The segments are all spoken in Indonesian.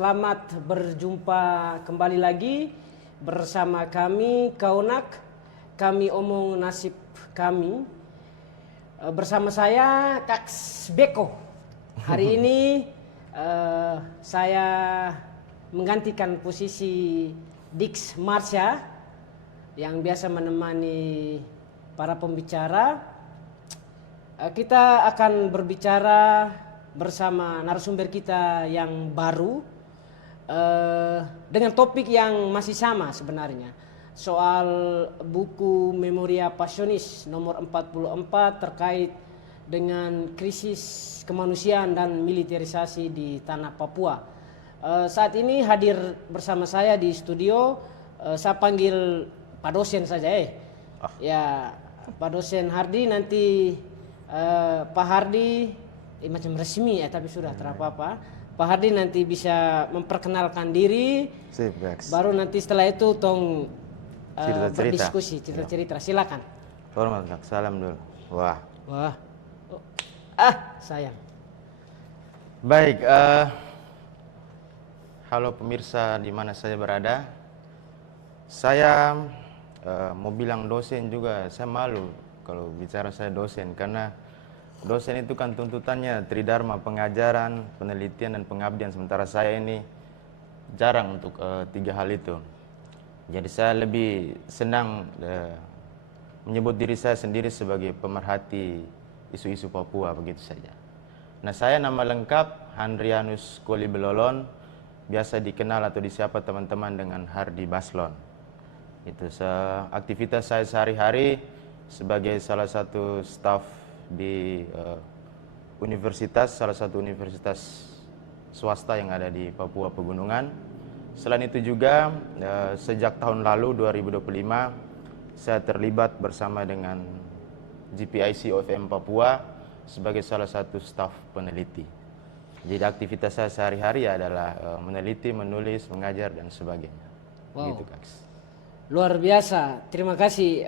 selamat berjumpa kembali lagi bersama kami Kaunak, kami omong nasib kami. Bersama saya Kaks Beko. Hari ini saya menggantikan posisi Dix Marsha yang biasa menemani para pembicara. Kita akan berbicara bersama narasumber kita yang baru dengan topik yang masih sama sebenarnya, soal buku Memoria Passionis nomor 44 terkait dengan krisis kemanusiaan dan militerisasi di tanah Papua. Saat ini hadir bersama saya di studio, saya panggil Pak dosen saja ya, Pak dosen Hardy. Nanti Pak Hardy macam resmi tapi sudah terapa-apa. Pak Hardy nanti bisa memperkenalkan diri. Sip, baru nanti setelah itu tong berdiskusi cerita-cerita. Silakan. Hormat, Kak. Salam dulu. Wah. Oh. Sayang. Baik, halo pemirsa di mana saya berada. Saya mau bilang dosen juga, saya malu kalau bicara saya dosen, karena dosen itu kan tuntutannya tridharma, pengajaran, penelitian, dan pengabdian. Sementara saya ini jarang untuk tiga hal itu. Jadi saya lebih senang menyebut diri saya sendiri sebagai pemerhati isu-isu Papua, begitu saja. Nah, saya nama lengkap Handrianus Koli Belolon, biasa dikenal atau disapa teman-teman dengan Hardy Baslon. Itu aktivitas saya sehari-hari sebagai salah satu staf di universitas, salah satu universitas swasta yang ada di Papua Pegunungan. Selain itu juga sejak tahun lalu 2025 saya terlibat bersama dengan GPIC OFM Papua sebagai salah satu staf peneliti. Jadi aktivitas saya sehari-hari adalah meneliti, menulis, mengajar, dan sebagainya. Wow. Gitu, Kaks. Luar biasa. Terima kasih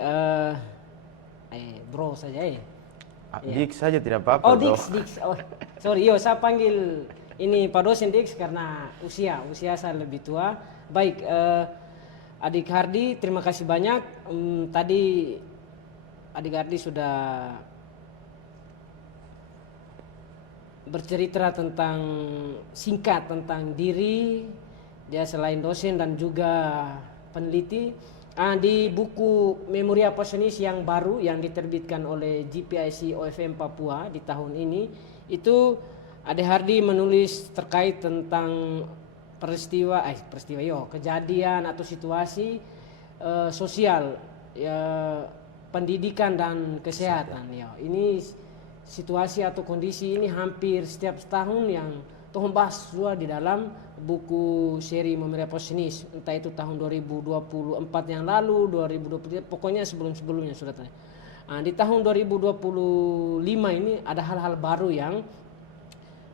bro saja Dix saja tidak apa-apa. Oh, Dix. Oh, sorry, saya panggil ini Pak dosen Dix karena usia saya lebih tua. Baik, adik Hardy, terima kasih banyak. Tadi adik Hardy sudah bercerita tentang singkat tentang diri. Dia selain dosen dan juga peneliti. Di buku Memoria Passionis yang baru yang diterbitkan oleh GPIC OFM Papua di tahun ini, itu Ade Hardy menulis terkait tentang kejadian atau situasi sosial, pendidikan dan kesehatan. Ini situasi atau kondisi ini hampir setiap tahun yang Tuhan bahas juga di dalam buku seri Memoria Passionis, entah itu tahun 2024 yang lalu, 2023, pokoknya sebelum-sebelumnya sudah. Di tahun 2025 ini ada hal-hal baru yang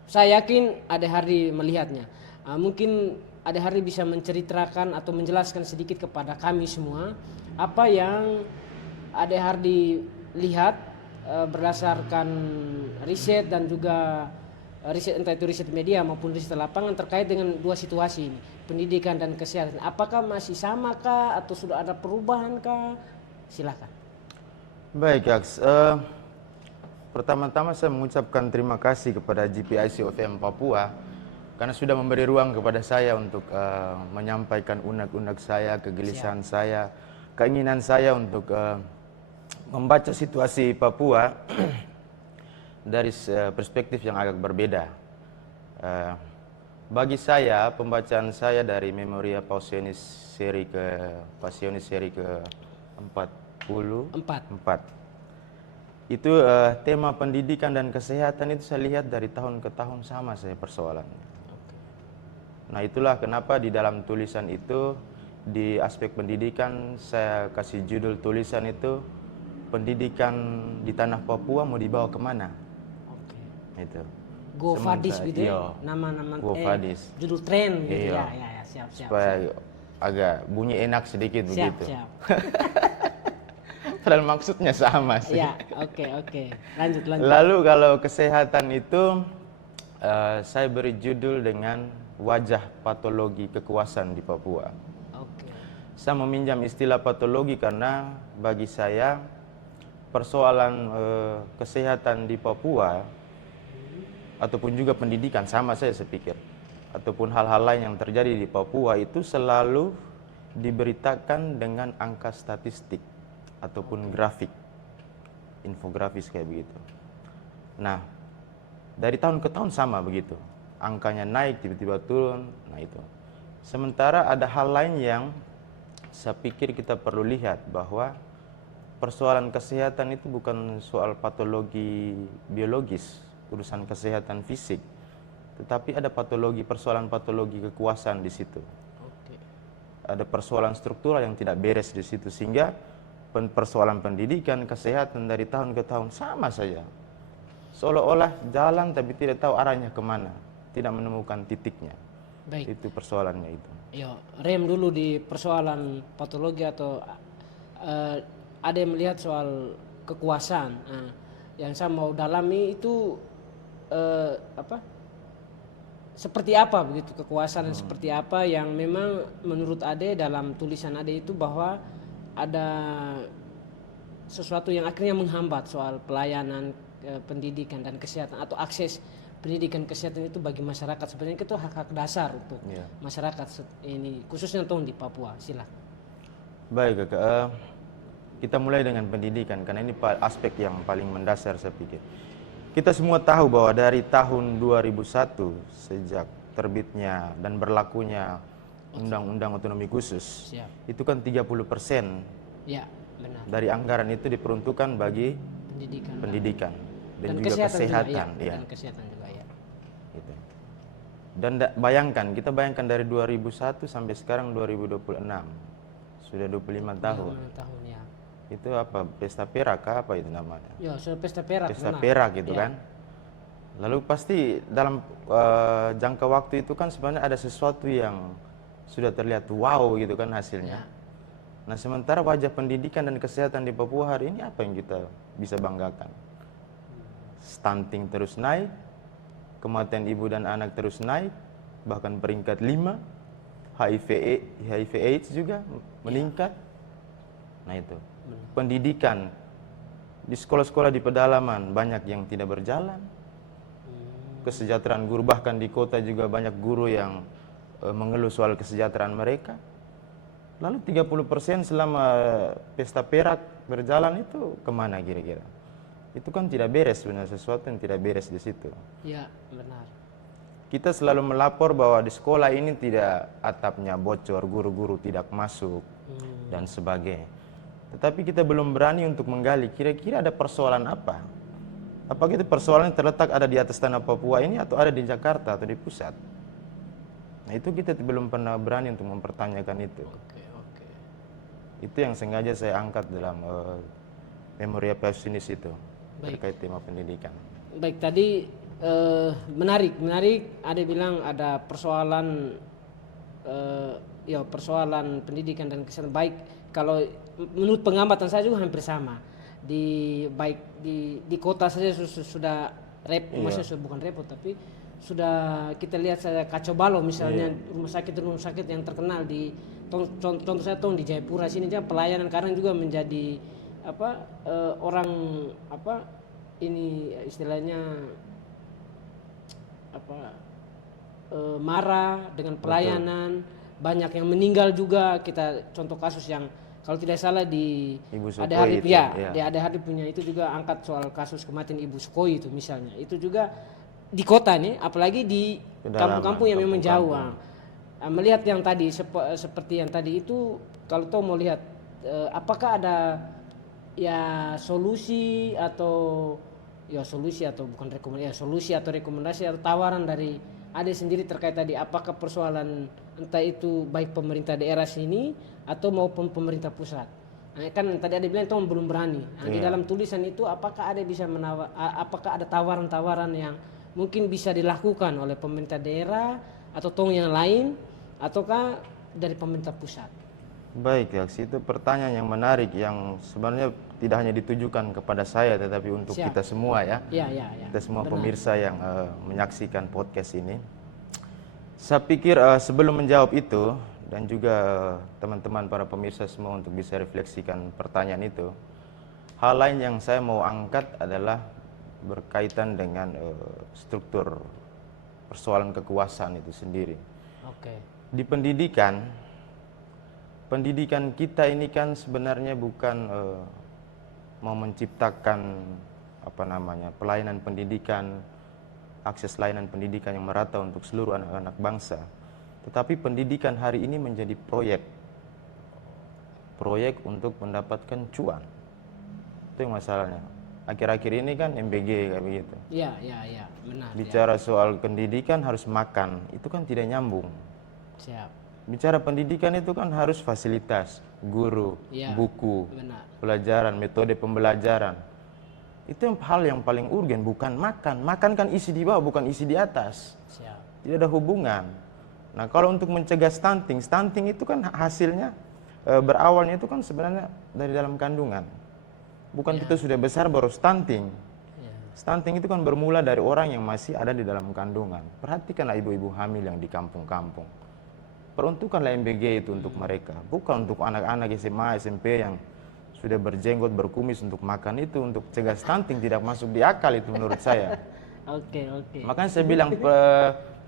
saya yakin Ade Hardy melihatnya. Mungkin Ade Hardy bisa menceritakan atau menjelaskan sedikit kepada kami semua apa yang Ade Hardy lihat berdasarkan riset dan juga riset, entah itu riset media maupun riset lapangan terkait dengan dua situasi ini, pendidikan dan kesehatan. Apakah masih sama kah atau sudah ada perubahan kah? Silakan. Baik, Kaks. Pertama-tama saya mengucapkan terima kasih kepada GPIC OFM Papua karena sudah memberi ruang kepada saya untuk menyampaikan unek-unek saya, kegelisahan saya, keinginan saya untuk membaca situasi Papua dari perspektif yang agak berbeda. Bagi saya, pembacaan saya dari Memoria Passionis seri ke-44 itu tema pendidikan dan kesehatan itu saya lihat dari tahun ke tahun sama saya persoalannya. Nah, itulah kenapa di dalam tulisan itu di aspek pendidikan saya kasih judul tulisan itu pendidikan di tanah Papua mau dibawa kemana? Itu. Go Fadis gitu ya, nama-nama judul tren gitu ya, siap. Supaya agak bunyi enak sedikit begitu. Siap. Padahal maksudnya sama sih. Ya, oke. Lanjut. Lalu kalau kesehatan itu saya beri judul dengan wajah patologi kekuasaan di Papua. Oke. Saya meminjam istilah patologi karena bagi saya persoalan kesehatan di Papua ataupun juga pendidikan sama saya pikir, ataupun hal-hal lain yang terjadi di Papua itu selalu diberitakan dengan angka statistik ataupun grafik, infografis kayak begitu. Nah, dari tahun ke tahun sama begitu, angkanya naik tiba-tiba turun. Nah itu. Sementara ada hal lain yang saya pikir kita perlu lihat, bahwa persoalan kesehatan itu bukan soal patologi biologis, urusan kesehatan fisik, tetapi ada persoalan patologi kekuasaan di situ. Oke. Ada persoalan struktural yang tidak beres di situ, sehingga persoalan pendidikan, kesehatan dari tahun ke tahun sama saja. Seolah-olah jalan tapi tidak tahu arahnya kemana, tidak menemukan titiknya. Baik. Itu persoalannya itu. Ya, rem dulu di persoalan patologi atau ada yang melihat soal kekuasaan. Nah, yang saya mau dalami itu seperti apa begitu kekuasaan, seperti apa yang memang menurut Ade dalam tulisan Ade itu bahwa ada sesuatu yang akhirnya menghambat soal pelayanan pendidikan dan kesehatan atau akses pendidikan kesehatan itu bagi masyarakat. Sebenarnya itu hak-hak dasar untuk masyarakat ini, khususnya di Papua. Silakan. Baik, Kakak. Kita mulai dengan pendidikan karena ini aspek yang paling mendasar saya pikir. Kita semua tahu bahwa dari tahun 2001 sejak terbitnya dan berlakunya Undang-Undang Otonomi Khusus, itu kan 30% ya, benar, dari anggaran itu diperuntukkan bagi pendidikan dan juga kesehatan. Dan kesehatan juga ya. Gitu. Dan kita bayangkan dari 2001 sampai sekarang 2026, sudah 25 tahun. 25 tahun ya. Itu apa, pesta perak apa itu namanya? Ya, sudah pesta perak. Pesta perak gitu kan. Lalu pasti dalam jangka waktu itu kan sebenarnya ada sesuatu yang sudah terlihat wow gitu kan hasilnya. Nah, sementara wajah pendidikan dan kesehatan di Papua hari ini apa yang kita bisa banggakan? Stunting terus naik, kematian ibu dan anak terus naik, bahkan peringkat 5, HIV AIDS juga meningkat. Nah itu, pendidikan di sekolah-sekolah di pedalaman banyak yang tidak berjalan. Kesejahteraan guru, bahkan di kota juga banyak guru yang mengeluh soal kesejahteraan mereka. Lalu 30% selama pesta perak berjalan itu kemana kira-kira? Itu kan tidak beres, sebenarnya sesuatu yang tidak beres di situ. Ya, benar. Kita selalu melapor bahwa di sekolah ini tidak, atapnya bocor, guru-guru tidak masuk, dan sebagainya. Tetapi kita belum berani untuk menggali kira-kira ada persoalan apa. Apakah itu persoalan yang terletak ada di atas tanah Papua ini atau ada di Jakarta atau di pusat? Nah itu kita belum pernah berani untuk mempertanyakan itu. Itu yang sengaja saya angkat dalam Memoria Pesimis itu. Baik. Terkait tema pendidikan. Baik, tadi menarik. Ada bilang ada persoalan persoalan pendidikan dan kesehatan. Baik, kalau menurut pengamatan saya juga hampir sama. Di kota saja sudah maksudnya bukan repot, tapi sudah kita lihat saja kacau balau misalnya rumah sakit yang terkenal di contoh saya di Jayapura sini aja pelayanan kadang juga menjadi orang ini istilahnya marah dengan pelayanan. Banyak yang meninggal juga. Kita contoh kasus yang kalau tidak salah di Ade Harip di Ade Harip punya itu juga angkat soal kasus kematian Ibu Sukoi itu misalnya. Itu juga di kota nih, apalagi di kampung-kampung yang memang jauh. Melihat yang tadi seperti yang tadi itu, kalau toh mau lihat apakah ada solusi atau bukan rekomendasi, solusi atau rekomendasi atau tawaran dari Ade sendiri terkait tadi, apakah persoalan entah itu baik pemerintah daerah sini atau maupun pemerintah pusat. Nah, kan tadi Ade bilang toh belum berani. Di dalam tulisan itu apakah Ade bisa apakah ada tawaran-tawaran yang mungkin bisa dilakukan oleh pemerintah daerah atau tong yang lain ataukah dari pemerintah pusat? Baik, itu pertanyaan yang menarik yang sebenarnya tidak hanya ditujukan kepada saya tetapi untuk kita semua ya. Ya. Kita semua pemirsa yang menyaksikan podcast ini. Saya pikir sebelum menjawab itu dan juga teman-teman para pemirsa semua untuk bisa refleksikan pertanyaan itu, hal lain yang saya mau angkat adalah berkaitan dengan struktur persoalan kekuasaan itu sendiri. Oke. Di pendidikan kita ini kan sebenarnya bukan mau menciptakan pelayanan pendidikan, akses layanan pendidikan yang merata untuk seluruh anak-anak bangsa. Tetapi pendidikan hari ini menjadi proyek untuk mendapatkan cuan. Itu yang masalahnya. Akhir-akhir ini kan MBG kayak begitu. Iya, benar. Bicara soal pendidikan harus makan, itu kan tidak nyambung. Siap. Bicara pendidikan itu kan harus fasilitas, guru, buku, Benar. pelajaran, metode pembelajaran. Itu hal yang paling urgen, bukan makan. Makan kan isi di bawah, bukan isi di atas. Siap. Tidak ada hubungan. Nah, kalau untuk mencegah stunting itu kan hasilnya berawalnya itu kan sebenarnya dari dalam kandungan. Bukan kita sudah besar baru stunting. Stunting itu kan bermula dari orang yang masih ada di dalam kandungan. Perhatikanlah ibu-ibu hamil yang di kampung-kampung. Peruntukanlah MBG itu untuk mereka, bukan untuk anak-anak SMA, SMP yang sudah berjenggot, berkumis untuk makan itu, untuk cegah stunting tidak masuk di akal itu menurut saya. Oke. Makanya saya bilang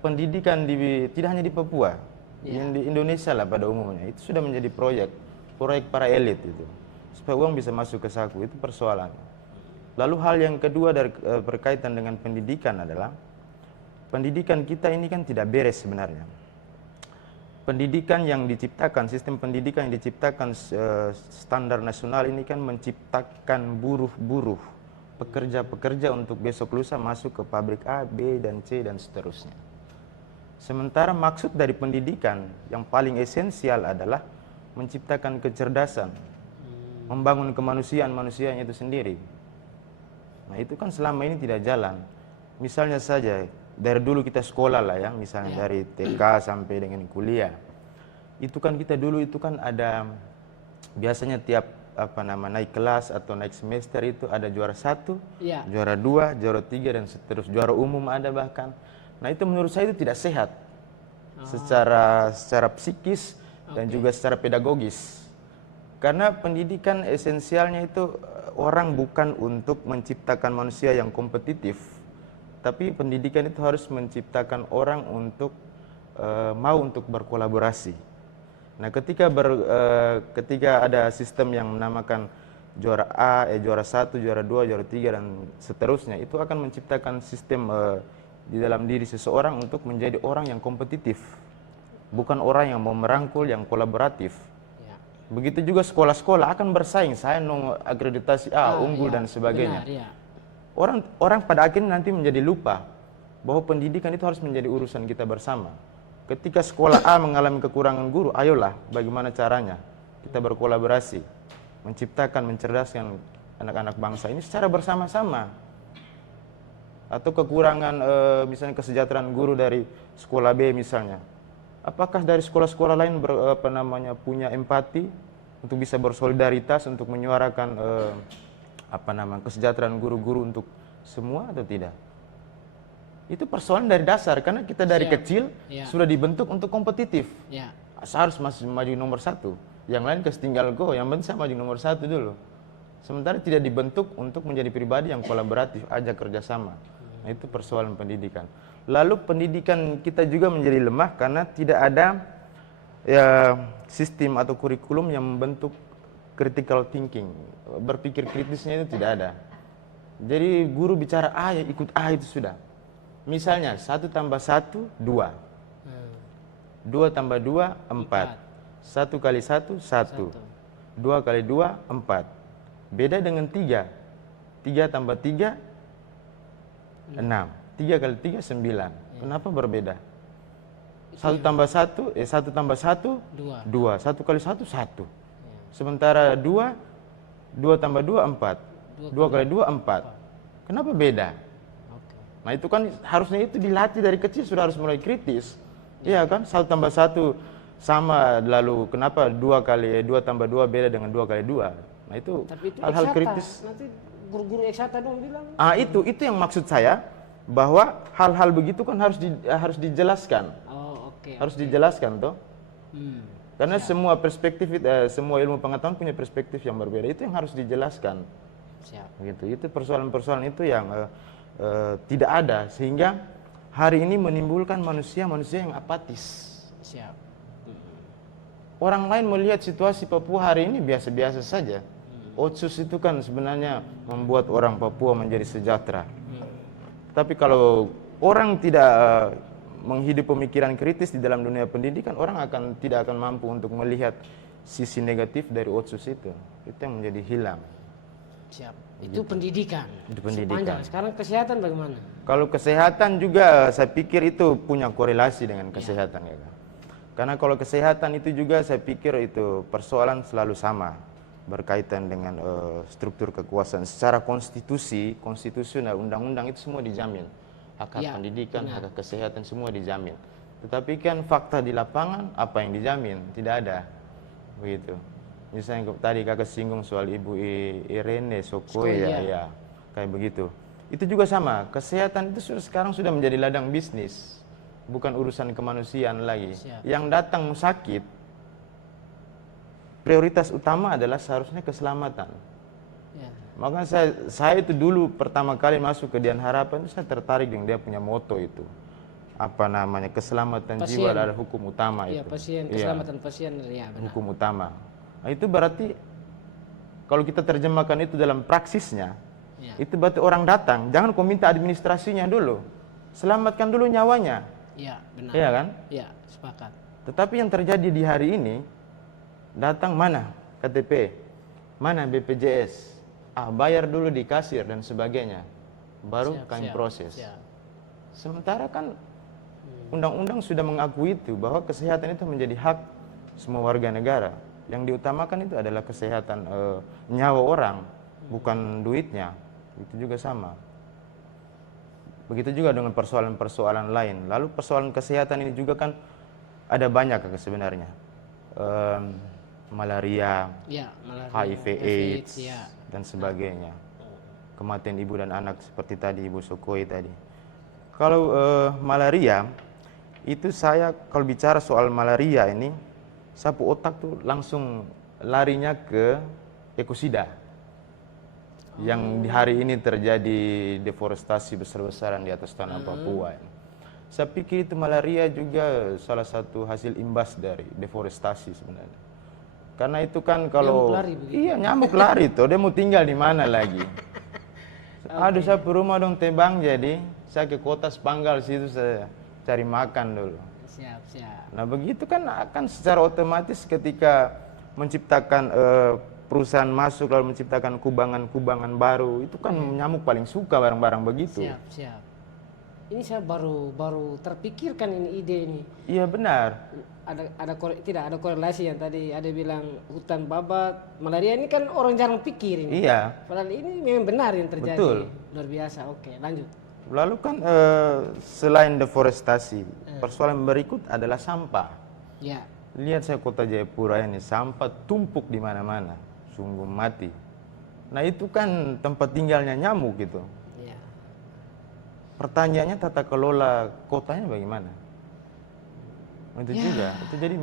pendidikan tidak hanya di Papua, di Indonesia lah pada umumnya, itu sudah menjadi proyek para elit itu. Supaya uang bisa masuk ke saku, itu persoalan. Lalu hal yang kedua berkaitan dengan pendidikan adalah, pendidikan kita ini kan tidak beres sebenarnya. Pendidikan yang diciptakan, sistem pendidikan yang diciptakan standar nasional ini kan menciptakan buruh-buruh, pekerja-pekerja untuk besok lusa masuk ke pabrik A, B, dan C, dan seterusnya. Sementara maksud dari pendidikan yang paling esensial adalah menciptakan kecerdasan, membangun kemanusiaan itu sendiri. Nah, itu kan selama ini tidak jalan. Misalnya saja, dari dulu kita sekolah lah ya, misalnya dari TK sampai dengan kuliah. Itu kan kita dulu itu kan ada, biasanya tiap naik kelas atau naik semester itu ada juara 1, juara 2, juara 3, dan seterusnya. Juara umum ada bahkan. Nah, itu menurut saya itu tidak sehat. Secara psikis dan juga secara pedagogis. Karena pendidikan esensialnya itu orang bukan untuk menciptakan manusia yang kompetitif, tapi pendidikan itu harus menciptakan orang untuk mau untuk berkolaborasi. Nah, ketika ada sistem yang menamakan juara A, juara 1, juara 2, juara 3, dan seterusnya, itu akan menciptakan sistem di dalam diri seseorang untuk menjadi orang yang kompetitif, bukan orang yang mau merangkul, yang kolaboratif. Begitu juga sekolah-sekolah akan bersaing, saya akreditasi A, unggul dan sebagainya. Orang pada akhirnya nanti menjadi lupa bahwa pendidikan itu harus menjadi urusan kita bersama. Ketika sekolah A mengalami kekurangan guru, ayolah bagaimana caranya kita berkolaborasi, menciptakan, mencerdaskan anak-anak bangsa ini secara bersama-sama. Atau kekurangan misalnya kesejahteraan guru dari sekolah B misalnya. Apakah dari sekolah-sekolah lain punya empati untuk bisa bersolidaritas untuk menyuarakan kesejahteraan guru-guru untuk semua atau tidak? Itu persoalan dari dasar, karena kita dari kecil sudah dibentuk untuk kompetitif. Saya harus masih maju nomor 1, yang lain ketinggal go, yang penting saya maju nomor 1 dulu. Sementara tidak dibentuk untuk menjadi pribadi yang kolaboratif, ajak kerjasama. Nah, itu persoalan pendidikan. Lalu pendidikan kita juga menjadi lemah karena tidak ada sistem atau kurikulum yang membentuk critical thinking, berpikir kritisnya itu tidak ada. Jadi guru bicara A ya ikut A itu sudah. Misalnya 1 tambah 1, 2. 2 tambah 2, 4. 1 kali 1, 1. 2 kali 2, 4. Beda dengan 3. 3 tambah 3, 6. 3 kali 3, 9. Kenapa berbeda? 1 tambah 1, 1 tambah 1, 2. 1 kali 1, 1. Sementara 2 tambah 2, 4. 2 kali 2, 4. Kenapa beda? Nah, itu kan harusnya itu dilatih dari kecil, sudah harus mulai kritis. Iya kan? 1 tambah 1 sama, lalu kenapa 2 tambah 2 beda dengan 2 kali 2? Nah, itu hal-hal kritis. Nanti guru-guru eksakta dong bilang. Itu yang maksud saya, bahwa hal-hal begitu kan harus dijelaskan. Oke. Harus dijelaskan toh. Hmm. Karena semua perspektif, semua ilmu pengetahuan punya perspektif yang berbeda. Itu yang harus dijelaskan. Siap. Gitu. Itu persoalan-persoalan itu yang tidak ada, sehingga hari ini menimbulkan manusia-manusia yang apatis. Siap. Orang lain melihat situasi Papua hari ini biasa-biasa saja. Otsus itu kan sebenarnya membuat orang Papua menjadi sejahtera. Tapi kalau orang tidak menghidup pemikiran kritis di dalam dunia pendidikan, orang tidak akan mampu untuk melihat sisi negatif dari otsus itu. Itu yang menjadi hilang. Siap. Itu pendidikan. Itu pendidikan. Sepanjang. Sekarang kesehatan bagaimana? Kalau kesehatan juga saya pikir itu punya korelasi dengan kesehatan ya. Karena kalau kesehatan itu juga saya pikir itu persoalan selalu sama, berkaitan dengan struktur kekuasaan. Secara konstitusional, undang-undang itu semua dijamin. Hak pendidikan, hak kesehatan semua dijamin. Tetapi kan fakta di lapangan apa yang dijamin? Tidak ada. Begitu. Misalnya tadi kakak singgung soal Ibu Irene Sokoy ya, kayak begitu. Itu juga sama, kesehatan itu sekarang sudah menjadi ladang bisnis. Bukan urusan kemanusiaan lagi. Siap. Yang datang sakit, prioritas utama adalah seharusnya keselamatan. Ya. Maka saya itu dulu pertama kali masuk ke Dian Harapan itu saya tertarik dengan dia punya moto itu. Apa namanya? Keselamatan jiwa adalah hukum utama Iya, itu. pasien, keselamatan pasien ya benar. Hukum utama. Nah, itu berarti kalau kita terjemahkan itu dalam praksisnya, itu berarti orang datang, jangan kau minta administrasinya dulu. Selamatkan dulu nyawanya. Iya, benar. Iya kan? Iya, sepakat. Tetapi yang terjadi di hari ini, datang mana KTP, mana BPJS, bayar dulu di kasir dan sebagainya, baru kami proses. Sementara kan undang-undang sudah mengakui itu, bahwa kesehatan itu menjadi hak semua warga negara. Yang diutamakan itu adalah kesehatan nyawa orang, bukan duitnya. Itu juga sama. Begitu juga dengan persoalan-persoalan lain. Lalu persoalan kesehatan ini juga kan ada banyak sebenarnya. Malaria, HIV, AIDS, dan sebagainya. Kematian ibu dan anak seperti tadi Ibu Sokoy tadi. Kalau malaria, itu saya kalau bicara soal malaria ini, sapu otak tuh langsung larinya ke ekosida. Yang di hari ini terjadi deforestasi besar-besaran di atas tanah Papua. Saya pikir itu malaria juga salah satu hasil imbas dari deforestasi sebenarnya. Karena itu kan kalau nyamuk lari tuh, dia mau tinggal di mana lagi? Aduh, saya ke rumah dong tebang, jadi saya ke kota Spanggal situ saya cari makan dulu. Siap. Nah begitu kan akan secara otomatis ketika menciptakan perusahaan masuk lalu menciptakan kubangan-kubangan baru, itu kan nyamuk paling suka barang-barang begitu. Siap. Ini saya baru terpikirkan ini ide ini. Iya benar. Tidak ada korelasi yang tadi ada bilang hutan babat, malaria ini kan orang jarang pikir ini. Iya. Padahal ini memang benar yang terjadi. Betul. Luar biasa. Oke, lanjut. Lalu kan selain deforestasi, persoalan berikut adalah sampah. Ya. Lihat saya kota Jayapura ini, sampah tumpuk di mana-mana, sungguh mati. Nah itu kan tempat tinggalnya nyamuk gitu. Ya. Pertanyaannya tata kelola kotanya bagaimana? Itu juga, itu jadi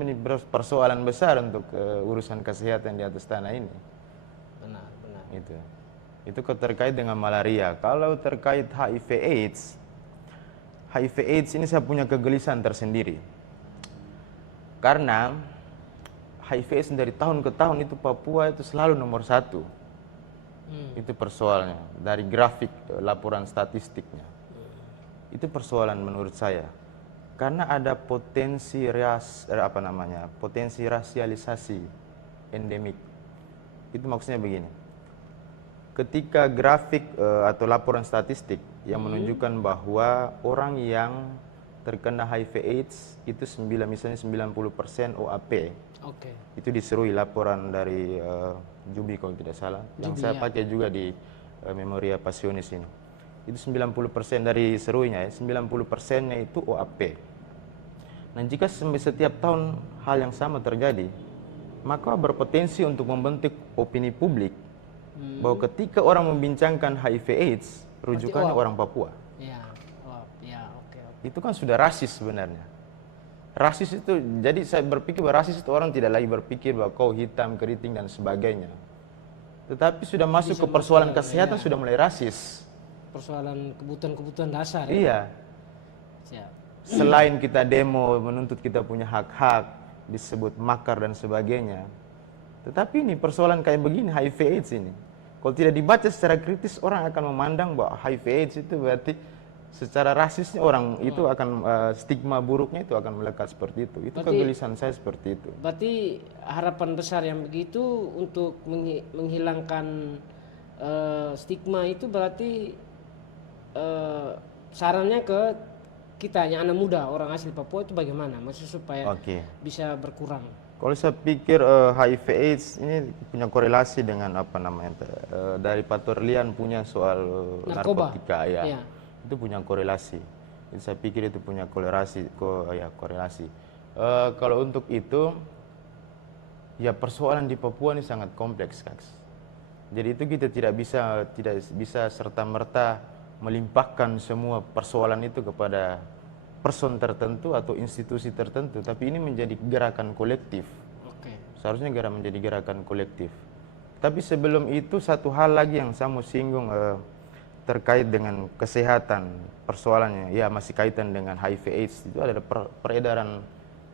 persoalan besar untuk urusan kesehatan di atas tanah ini. Benar. Itu terkait dengan malaria. Kalau terkait HIV/AIDS ini saya punya kegelisahan tersendiri. Karena HIV/AIDS dari tahun ke tahun itu Papua itu selalu nomor 1. Itu persoalannya dari grafik laporan statistiknya. Itu persoalan menurut saya. Karena ada potensi rasialisasi endemik. Itu maksudnya begini. Ketika grafik atau laporan statistik yang menunjukkan bahwa orang yang terkena HIV/AIDS itu misalnya 90% OAP. Oke. Itu diserui laporan dari Jubi kalau tidak salah. Yang saya pakai juga di Memoria Passionis ini. Itu 90% dari seruinya ya, 90%-nya itu OAP. Nah, jika setiap tahun hal yang sama terjadi, maka berpotensi untuk membentuk opini publik bahwa ketika orang membincangkan HIV/AIDS, rujukannya orang Papua. Oke. Itu kan sudah rasis sebenarnya. rasis itu, jadi saya berpikir bahwa rasis itu orang tidak lagi berpikir bahwa kau hitam, keriting dan sebagainya. Tetapi sudah masuk Bisa ke persoalan masuk, kesehatan ya. sudah mulai rasis. Persoalan kebutuhan-kebutuhan dasar. Ya. Iya. Siap. Selain kita demo menuntut kita punya hak-hak, disebut makar dan sebagainya. Tetapi ini persoalan kayak begini, HIV AIDS ini. Kalau tidak dibaca secara kritis, orang akan memandang bahwa HIV AIDS itu berarti secara rasisnya orang itu akan stigma buruknya itu akan melekat seperti itu. Itu Berarti- kegelisahan saya seperti itu. Berarti harapan besar yang begitu untuk menghilangkan stigma itu berarti sarannya ke kita yang anak muda orang asli Papua itu bagaimana? Maksudnya supaya Oke. bisa berkurang. Kalau saya pikir HIV AIDS ini punya korelasi dengan apa namanya dari Pak Torlian punya soal Narkoba. narkotika ya. Iya. Itu punya korelasi. Jadi saya pikir itu punya korelasi. Kalau untuk itu ya persoalan di Papua ini sangat kompleks, Kaks. Jadi itu kita tidak bisa serta-merta melimpahkan semua persoalan itu kepada person tertentu atau institusi tertentu, tapi ini menjadi gerakan kolektif. Oke. Seharusnya menjadi gerakan kolektif. Tapi sebelum itu satu hal lagi yang saya mau singgung terkait dengan kesehatan persoalannya, ya masih kaitan dengan HIV AIDS itu adalah peredaran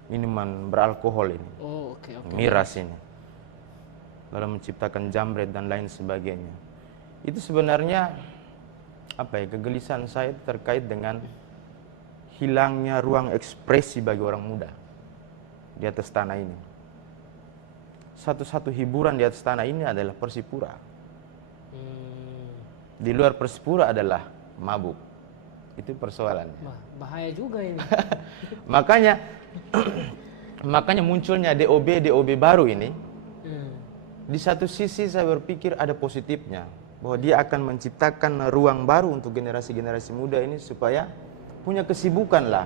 minuman beralkohol ini, Oh, oke. miras ini, lalu menciptakan jambret dan lain sebagainya. Itu sebenarnya apa ya, kegelisahan saya itu terkait dengan hilangnya ruang ekspresi bagi orang muda di atas tanah ini. Satu-satu hiburan di atas tanah ini adalah Persipura. Di luar Persipura adalah mabuk. Itu persoalannya. Bahaya juga ini. Makanya makanya munculnya DOB baru ini. Di satu sisi saya berpikir ada positifnya, bahwa dia akan menciptakan ruang baru untuk generasi-generasi muda ini supaya punya kesibukan lah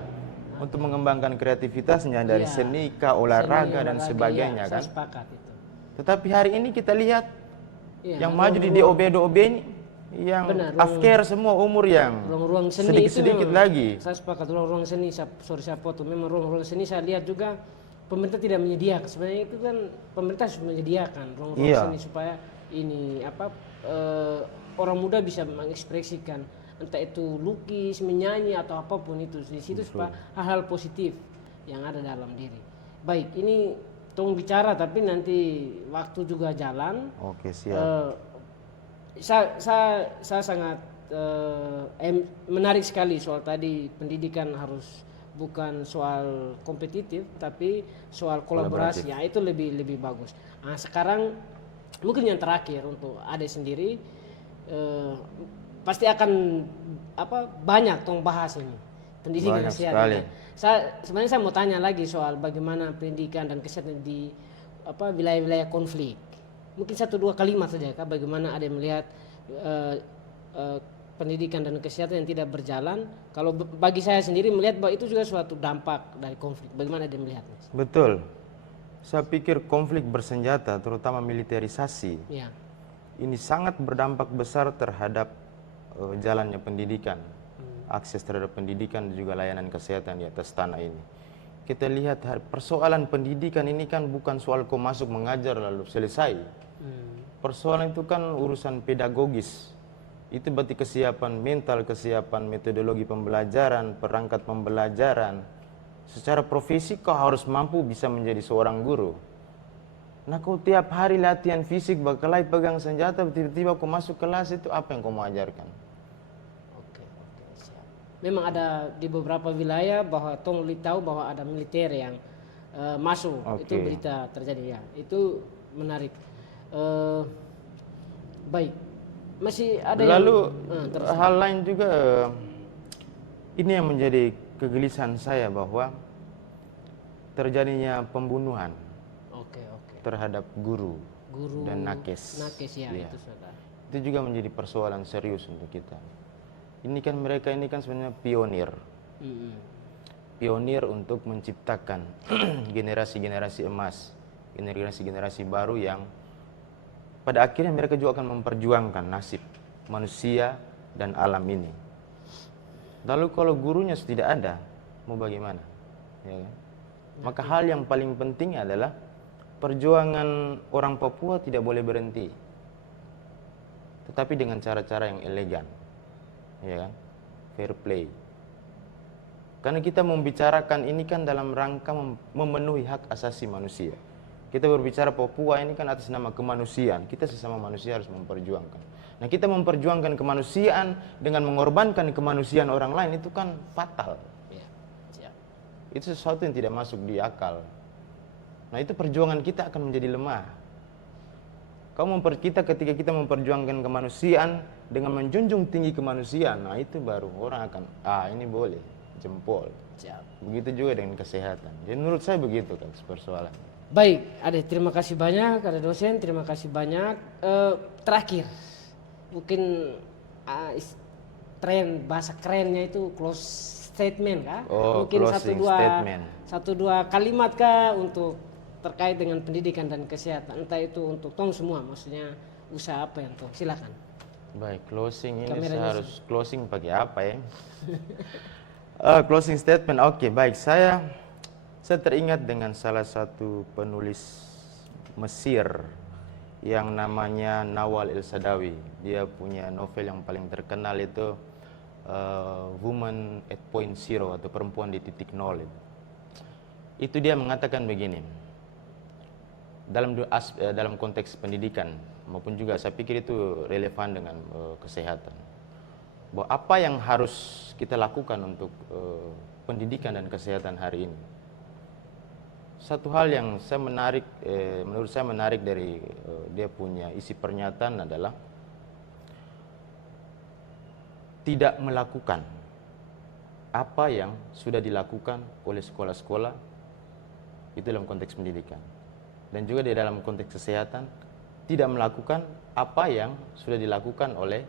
untuk mengembangkan kreativitasnya dari Iya. seni, olahraga dan Olahraga, sebagainya iya, kan. saya sepakat itu. Tetapi hari ini kita lihat Iya, yang maju di DOB ini yang Benar, afker semua umur yang ruang-ruang seni sedikit-sedikit itu lagi. Saya sepakat ruang-ruang seni, sorry saya potong. Memang ruang-ruang seni saya lihat juga pemerintah tidak menyediakan. Sebenarnya itu kan pemerintah sudah menyediakan ruang-ruang Iya. seni supaya ini orang muda bisa mengekspresikan entah itu lukis, menyanyi atau apapun itu di situ supaya hal-hal positif yang ada dalam diri. Baik, ini tong bicara tapi nanti waktu juga jalan. Oke, siap. Saya sangat menarik sekali soal tadi pendidikan harus bukan soal kompetitif tapi soal kolaborasi. Ya, itu lebih bagus. Nah, sekarang mungkin yang terakhir untuk Ade sendiri pasti akan banyak tong bahas ini pendidikan Banyak kesehatan. sekali. Sebenarnya saya mau tanya lagi soal bagaimana pendidikan dan kesehatan di wilayah-wilayah konflik. Mungkin 1-2 kalimat saja Kak, bagaimana ada melihat pendidikan dan kesehatan yang tidak berjalan. Kalau bagi saya sendiri melihat bahwa itu juga suatu dampak dari konflik. Bagaimana ada melihatnya? Betul. Saya pikir konflik bersenjata terutama militerisasi Ya. ini sangat berdampak besar terhadap jalannya pendidikan, akses terhadap pendidikan dan juga layanan kesehatan di atas tanah ini. Kita lihat persoalan pendidikan ini kan bukan soal kau masuk mengajar lalu selesai. Persoalan itu kan urusan pedagogis. Itu berarti kesiapan mental, kesiapan metodologi pembelajaran, perangkat pembelajaran. Secara profesi kau harus mampu bisa menjadi seorang guru. Nah, kau tiap hari latihan fisik, bakalai pegang senjata, tiba-tiba kau masuk kelas itu apa yang kau mau ajarkan? Oke, siap. Memang ada di beberapa wilayah bahwa tong tahu bahwa ada militer yang masuk. Oke. Itu berita terjadi ya. Itu menarik. Baik. Masih ada Lalu terus. hal lain juga ini yang menjadi kegelisahan saya bahwa terjadinya pembunuhan Oke. terhadap guru Guru dan nakes. Nakes ya, Iya. itu sudah. Itu juga menjadi persoalan serius untuk kita. Ini kan mereka ini kan sebenarnya pionir. Pionir untuk menciptakan generasi-generasi emas, generasi-generasi baru yang pada akhirnya mereka juga akan memperjuangkan nasib manusia dan alam ini. Lalu kalau gurunya tidak ada, mau bagaimana? Ya kan? Maka hal yang paling penting adalah perjuangan orang Papua tidak boleh berhenti, tetapi dengan cara-cara yang elegan, ya kan? Fair play. Karena kita membicarakan ini kan dalam rangka memenuhi hak asasi manusia. Kita berbicara Papua ini kan atas nama kemanusiaan. Kita sesama manusia harus memperjuangkan. Nah, kita memperjuangkan kemanusiaan dengan mengorbankan kemanusiaan orang lain itu kan fatal. Ya, siap. Itu sesuatu yang tidak masuk di akal. Nah, itu perjuangan kita akan menjadi lemah. Ketika kita memperjuangkan kemanusiaan dengan menjunjung tinggi kemanusiaan, nah itu baru orang akan, ini boleh, jempol. Siap. Begitu juga dengan kesehatan. Jadi menurut saya begitu kan persoalan. Baik, Ade, terima kasih banyak, Ade dosen, terima kasih banyak. Terakhir, mungkin tren bahasa kerennya itu close statement kah? Oh, mungkin closing statement. satu dua kalimat kah untuk terkait dengan pendidikan dan kesehatan, entah itu untuk tong semua, maksudnya usaha apa yang tong, silakan. Baik, closing ini Kameranya saya harus closing pakai apa ya? Closing statement, oke, baik. Saya teringat dengan salah satu penulis Mesir yang namanya Nawal El-Saadawi. Dia punya novel yang paling terkenal itu Woman at Point Zero atau Perempuan di Titik Nol. Itu dia mengatakan begini. Dalam konteks pendidikan maupun juga saya pikir itu relevan dengan kesehatan. Bahwa apa yang harus kita lakukan untuk pendidikan dan kesehatan hari ini. Satu hal yang menurut saya menarik dari dia punya isi pernyataan adalah tidak melakukan apa yang sudah dilakukan oleh sekolah-sekolah itu dalam konteks pendidikan. Dan juga di dalam konteks kesehatan, tidak melakukan apa yang sudah dilakukan oleh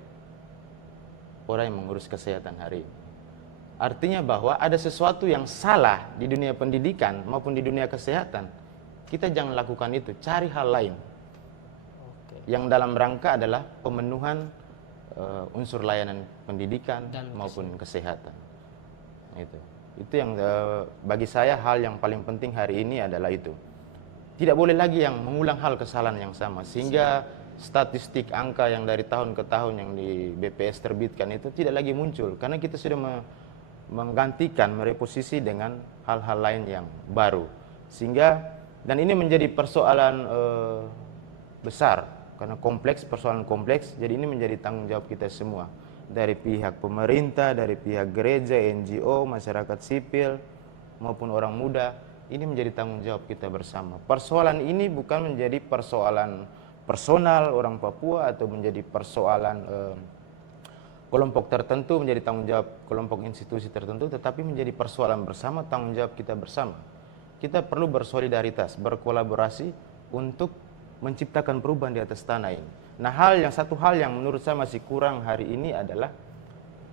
orang yang mengurus kesehatan hari ini. Artinya bahwa ada sesuatu yang salah di dunia pendidikan maupun di dunia kesehatan. Kita jangan lakukan itu, cari hal lain. Yang dalam rangka adalah pemenuhan unsur layanan pendidikan dan maupun kesehatan. Itu yang bagi saya hal yang paling penting hari ini adalah itu. Tidak boleh lagi yang mengulang hal kesalahan yang sama, sehingga statistik angka yang dari tahun ke tahun yang di BPS terbitkan itu tidak lagi muncul, karena kita sudah menggantikan, mereposisi dengan hal-hal lain yang baru. Sehingga, dan ini menjadi persoalan besar, karena persoalan kompleks, jadi ini menjadi tanggung jawab kita semua. Dari pihak pemerintah, dari pihak gereja, NGO, masyarakat sipil, maupun orang muda. Ini menjadi tanggung jawab kita bersama. Persoalan ini bukan menjadi persoalan personal orang Papua atau menjadi persoalan kelompok tertentu, menjadi tanggung jawab kelompok institusi tertentu, tetapi menjadi persoalan bersama, tanggung jawab kita bersama. Kita perlu bersolidaritas, berkolaborasi untuk menciptakan perubahan di atas tanah ini. Nah, satu hal yang menurut saya masih kurang hari ini adalah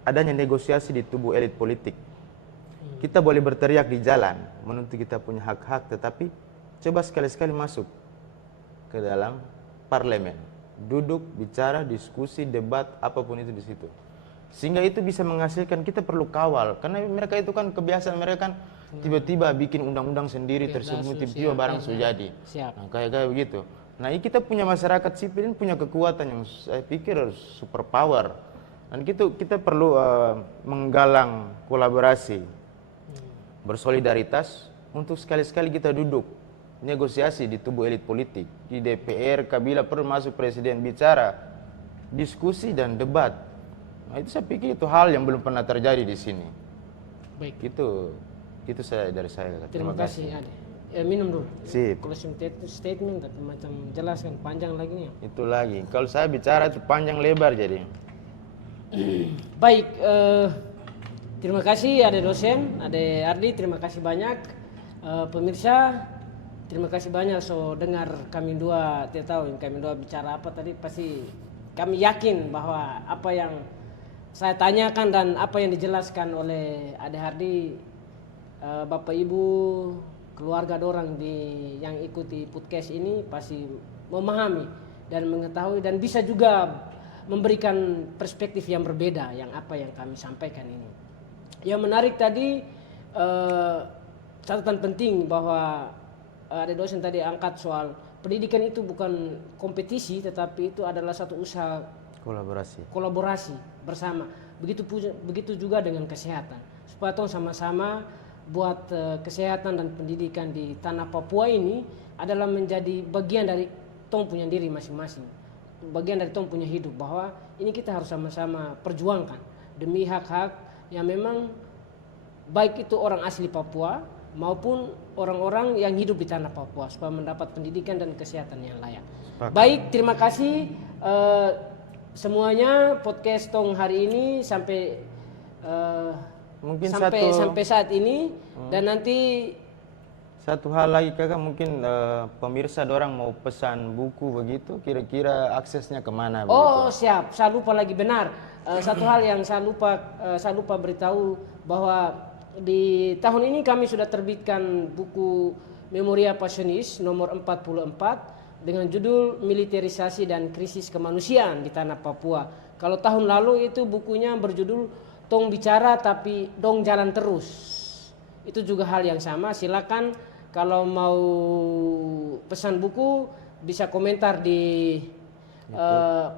adanya negosiasi di tubuh elit politik. Kita boleh berteriak di jalan, menuntut kita punya hak-hak, tetapi coba sekali-sekali masuk ke dalam parlemen, duduk, bicara, diskusi, debat, apapun itu di situ. Sehingga itu bisa menghasilkan, kita perlu kawal, karena mereka itu kan kebiasaan mereka kan tiba-tiba bikin undang-undang sendiri, tersembunyi, tiba-tiba barang sudah jadi. Nah, kayak begitu. Nah, kita punya masyarakat sipil ini punya kekuatan yang saya pikir super power. Dan kita perlu menggalang kolaborasi, bersolidaritas untuk sekali-sekali kita duduk negosiasi di tubuh elit politik, di DPR, bila perlu masuk presiden bicara, diskusi dan debat. Nah, itu saya pikir itu hal yang belum pernah terjadi di sini. Baik. Itu dari saya. Terima kasih, Ade. Minum dulu. Sip. Closing statement atau macam jelaskan panjang lagi nih. Itu lagi. Kalau saya bicara itu panjang lebar jadi. Baik, terima kasih Ade dosen, Ade Ardi, terima kasih banyak. Pemirsa, terima kasih banyak dengar kami dua, tidak tahu kami dua bicara apa tadi, pasti kami yakin bahwa apa yang saya tanyakan dan apa yang dijelaskan oleh Ade Hardi, Bapak Ibu, keluarga dorang yang ikuti podcast ini pasti memahami dan mengetahui dan bisa juga memberikan perspektif yang berbeda yang apa yang kami sampaikan ini. Yang menarik tadi catatan penting bahwa ada dosen tadi angkat soal pendidikan itu bukan kompetisi, tetapi itu adalah satu usaha kolaborasi bersama. Begitu juga dengan kesehatan. Supaya tong sama-sama buat kesehatan dan pendidikan di tanah Papua ini adalah menjadi bagian dari tong punya diri masing-masing, bagian dari tong punya hidup, bahwa ini kita harus sama-sama perjuangkan demi hak-hak yang memang baik itu orang asli Papua maupun orang-orang yang hidup di tanah Papua supaya mendapat pendidikan dan kesehatan yang layak. Baik, terima kasih semuanya. Podcast tong hari ini sampai mungkin sampai saat ini. Dan nanti satu hal lagi kakak, mungkin pemirsa dorang mau pesan buku begitu, kira-kira aksesnya kemana? Oh begitu? Siap, saya lupa lagi, benar. Satu hal yang saya lupa beritahu bahwa di tahun ini kami sudah terbitkan buku Memoria Passionis nomor 44 dengan judul Militerisasi dan Krisis Kemanusiaan di Tanah Papua. Kalau tahun lalu itu bukunya berjudul Tong Bicara Tapi Dong Jalan Terus. Itu juga hal yang sama. Silakan kalau mau pesan buku bisa komentar di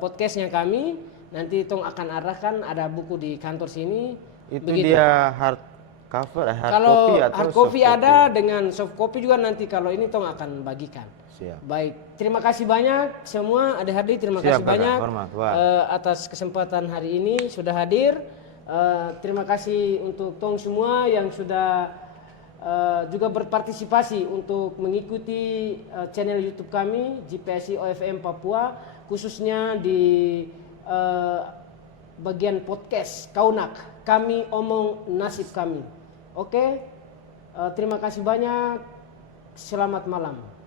podcastnya kami. Nanti tong akan arahkan, ada buku di kantor sini. Itu begitu. Dia hard cover, kalau copy atau hard copy ada dengan soft copy juga, nanti kalau ini tong akan bagikan. Siap. Baik, terima kasih banyak semua adik-adik, terima kasih banyak atas kesempatan hari ini sudah hadir. Terima kasih untuk tong semua yang sudah juga berpartisipasi untuk mengikuti channel YouTube kami JPSI OFM Papua, khususnya di bagian podcast Kaunak, kami omong nasib kami. Oke, terima kasih banyak. Selamat malam.